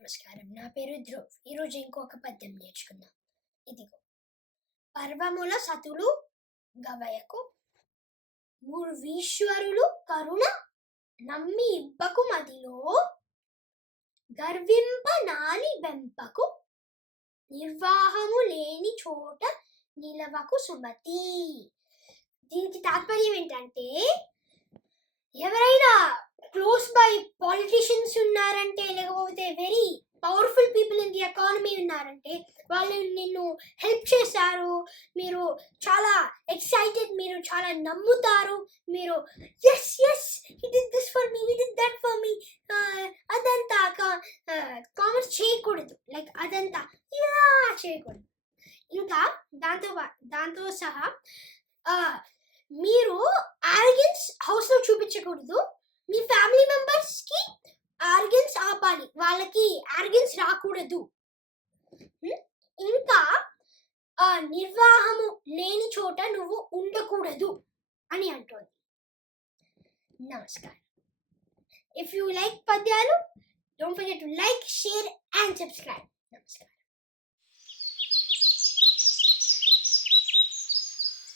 నమస్కారం. నా పేరు ధ్రువ్. ఈరోజు ఇంకొక పద్యం నేర్చుకుందాం. ఇదిగో. పర్వముల సతులు గవయకు ముర్వీశ్వరులు కరుణ నమ్మి ఇబ్బకు మదిలో గర్వింప నాని బెంపకు నిర్వాహము లేని చోట నిలవకు సుమతి. దీనికి తాత్పర్యం ఏంటంటే క్లోజ్ బై పాలిటీషియన్స్ ఉన్నారంటే లేకపోతే very powerful people in the economy ఉన్నారంటే వాళ్ళు నిన్ను హెల్ప్ చేశారు మీరు చాలా ఎక్సైటెడ్ మీరు చాలా నమ్ముతారు మీరు yes yes he did this for me he did that for me అదంతా కామెంట్స్ చేయకూడదు. లైక్ అదంతా ఇలా చేయకూడదు. ఇంకా దాంతో దాంతో సహా మీరు ఆర్గన్స్ హౌస్లో చూపించకూడదు. మీ ఫ్యామిలీ మెంబర్స్కి ఆర్గన్స్ ఆపాలి. వాళ్ళకి ఆర్గన్స్ రాకూడదు. ఇంకా నిర్వాహము లేని చోట నువ్వు ఉండకూడదు అని అంటుంది. నమస్కారం. ఇఫ్ యూ లైక్ పద్యాలు don't forget to like share and subscribe నమస్కారం.